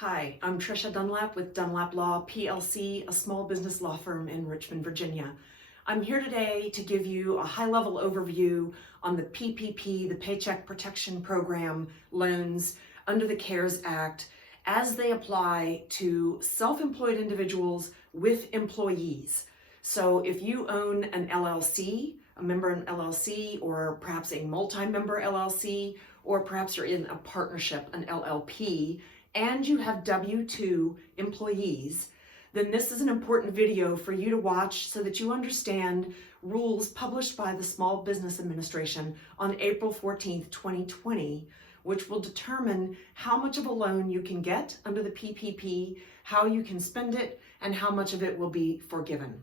Hi, I'm Trisha Dunlap with Dunlap Law PLC, a small business law firm in Richmond, Virginia. I'm here today to give you a high-level overview on the PPP, the Paycheck Protection Program loans under the CARES Act as they apply to self-employed individuals with employees. So if you own an LLC, a member in an LLC, or perhaps a multi-member LLC, or perhaps you're in a partnership, an LLP, and you have W-2 employees, then this is an important video for you to watch so that you understand rules published by the Small Business Administration on April 14th, 2020, which will determine how much of a loan you can get under the PPP, how you can spend it, and how much of it will be forgiven.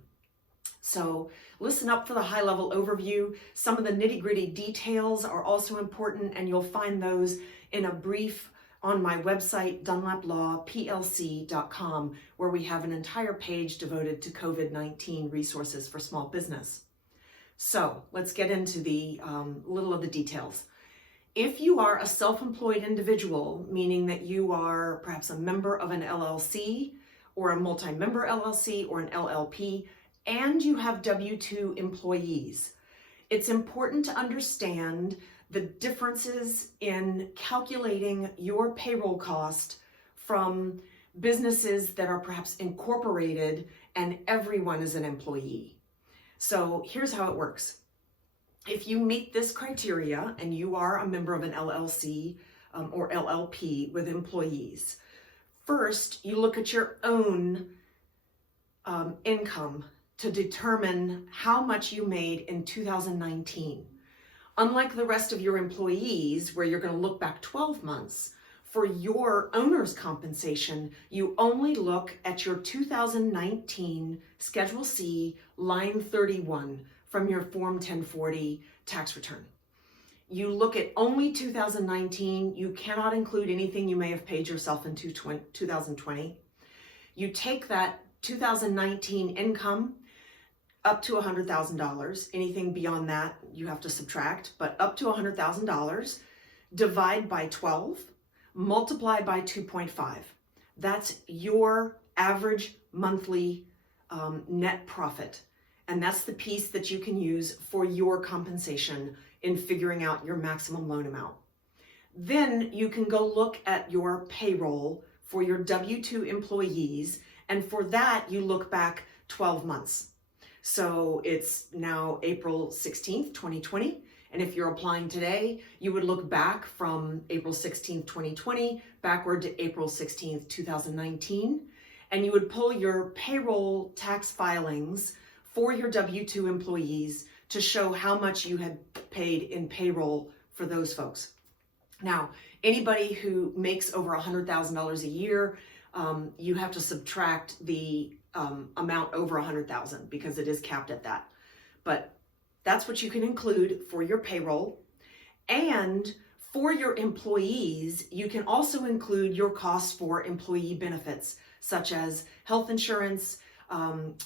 So listen up for the high-level overview. Some of the nitty-gritty details are also important, and you'll find those in a brief on my website, dunlaplawplc.com, where we have an entire page devoted to COVID-19 resources for small business. So let's get into the little of the details. If you are a self-employed individual, meaning that you are perhaps a member of an LLC or a multi-member LLC or an LLP, and you have W-2 employees, it's important to understand the differences in calculating your payroll cost from businesses that are perhaps incorporated and everyone is an employee. So here's how it works. If you meet this criteria and you are a member of an LLC or LLP with employees, first you look at your own income to determine how much you made in 2019. Unlike the rest of your employees, where you're going to look back 12 months, for your owner's compensation, you only look at your 2019 Schedule C, line 31 from your Form 1040 tax return. You look at only 2019. You cannot include anything you may have paid yourself in 2020. You take that 2019 income up to $100,000. Anything beyond that, you have to subtract, but up to $100,000, divide by 12, multiply by 2.5. That's your average monthly net profit. And that's the piece that you can use for your compensation in figuring out your maximum loan amount. Then you can go look at your payroll for your W-2 employees, and for that, you look back 12 months. So it's now April 16th, 2020. And if you're applying today, you would look back from April 16th, 2020, backward to April 16th, 2019. And you would pull your payroll tax filings for your W-2 employees to show how much you had paid in payroll for those folks. Now, anybody who makes over $100,000 a year, you have to subtract the amount over 100,000 because it is capped at that. But that's what you can include for your payroll. And for your employees, you can also include your costs for employee benefits, such as health insurance,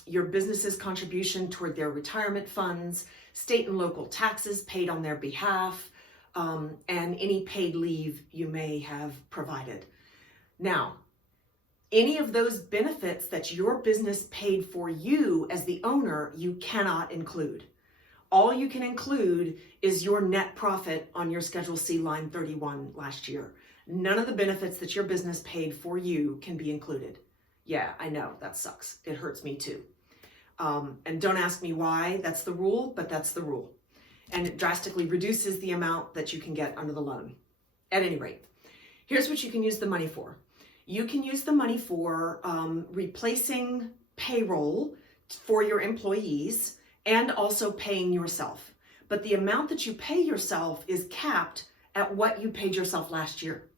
your business's contribution toward their retirement funds, state and local taxes paid on their behalf, and any paid leave you may have provided. Now, any of those benefits that your business paid for you as the owner, you cannot include. All you can include is your net profit on your Schedule C, line 31 last year. None of the benefits that your business paid for you can be included. Yeah, I know, that sucks. It hurts me too. And don't ask me why that's the rule, but that's the rule. And it drastically reduces the amount that you can get under the loan. At any rate, here's what you can use the money for. You can use the money for replacing payroll for your employees and also paying yourself. But the amount that you pay yourself is capped at what you paid yourself last year.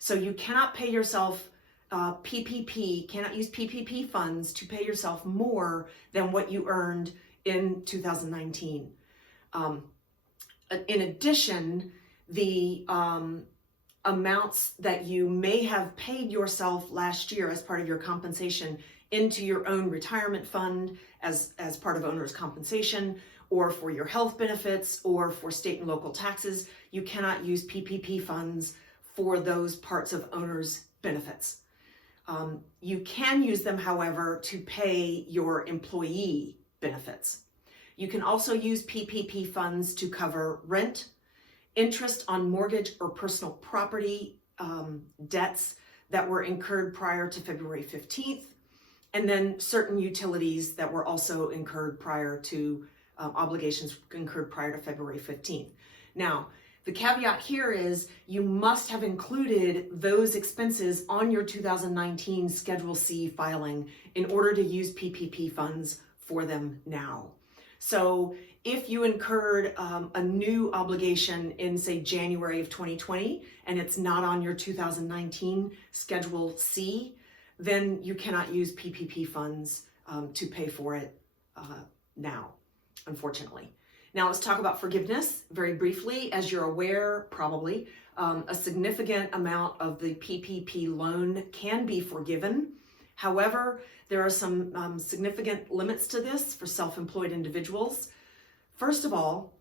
So you cannot pay yourself PPP, cannot use PPP funds to pay yourself more than what you earned in 2019. In addition, the amounts that you may have paid yourself last year as part of your compensation into your own retirement fund as part of owner's compensation, or for your health benefits, or for state and local taxes, you cannot use PPP funds for those parts of owner's benefits. You can use them, however, to pay your employee benefits. You can also use PPP funds to cover rent, interest on mortgage or personal property debts that were incurred prior to February 15th, and then certain utilities that were also incurred prior to obligations incurred prior to February 15th. Now, the caveat here is you must have included those expenses on your 2019 Schedule C filing in order to use PPP funds for them now. So if you incurred a new obligation in, say, January of 2020, and it's not on your 2019 Schedule C, then you cannot use PPP funds to pay for it now, unfortunately. Now let's talk about forgiveness very briefly. As you're aware, probably, a significant amount of the PPP loan can be forgiven. However, there are some significant limits to this for self-employed individuals. First of all,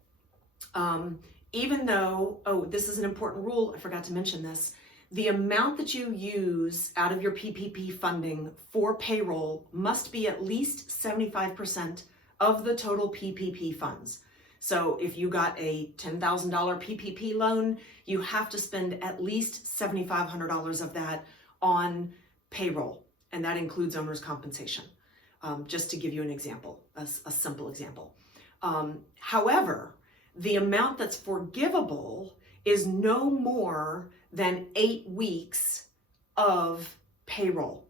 even though, this is an important rule, I forgot to mention this, the amount that you use out of your PPP funding for payroll must be at least 75% of the total PPP funds. So if you got a $10,000 PPP loan, you have to spend at least $7,500 of that on payroll, and that includes owner's compensation, just to give you an example, a simple example. However, the amount that's forgivable is no more than 8 weeks of payroll.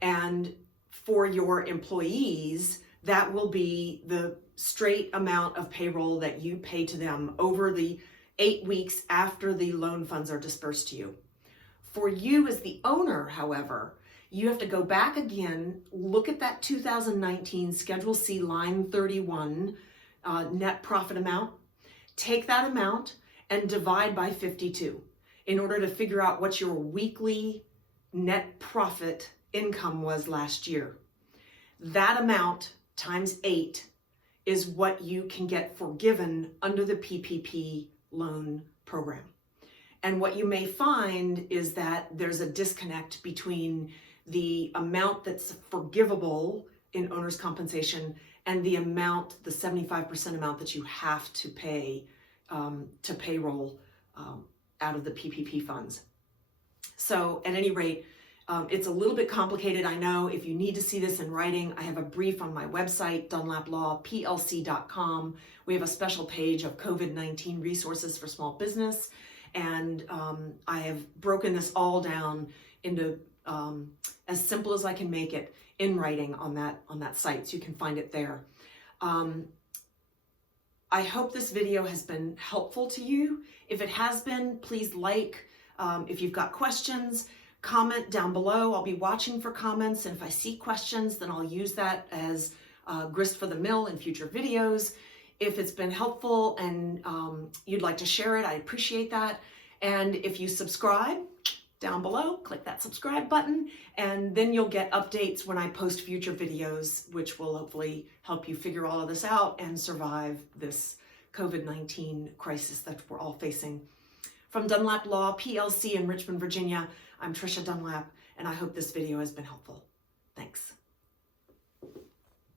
And for your employees, that will be the straight amount of payroll that you pay to them over the 8 weeks after the loan funds are dispersed to you. For you as the owner, however, you have to go back again, look at that 2019 Schedule C line 31 net profit amount, take that amount and divide by 52 in order to figure out what your weekly net profit income was last year. That amount times 8 is what you can get forgiven under the PPP loan program. And what you may find is that there's a disconnect between the amount that's forgivable in owner's compensation and the amount, the 75% amount that you have to pay to payroll out of the PPP funds. So at any rate, it's a little bit complicated, I know. If you need to see this in writing, I have a brief on my website, dunlaplawplc.com. We have a special page of COVID-19 resources for small business, and I have broken this all down into as simple as I can make it in writing on that site, so you can find it there. I hope this video has been helpful to you. If it has been, please like. If you've got questions, comment down below. I'll be watching for comments, and if I see questions, then I'll use that as grist for the mill in future videos. If it's been helpful and you'd like to share it, I appreciate that. And if you subscribe down below, click that subscribe button, and then you'll get updates when I post future videos, which will hopefully help you figure all of this out and survive this COVID-19 crisis that we're all facing. From Dunlap Law PLC in Richmond, Virginia, I'm Trisha Dunlap, and I hope this video has been helpful. Thanks.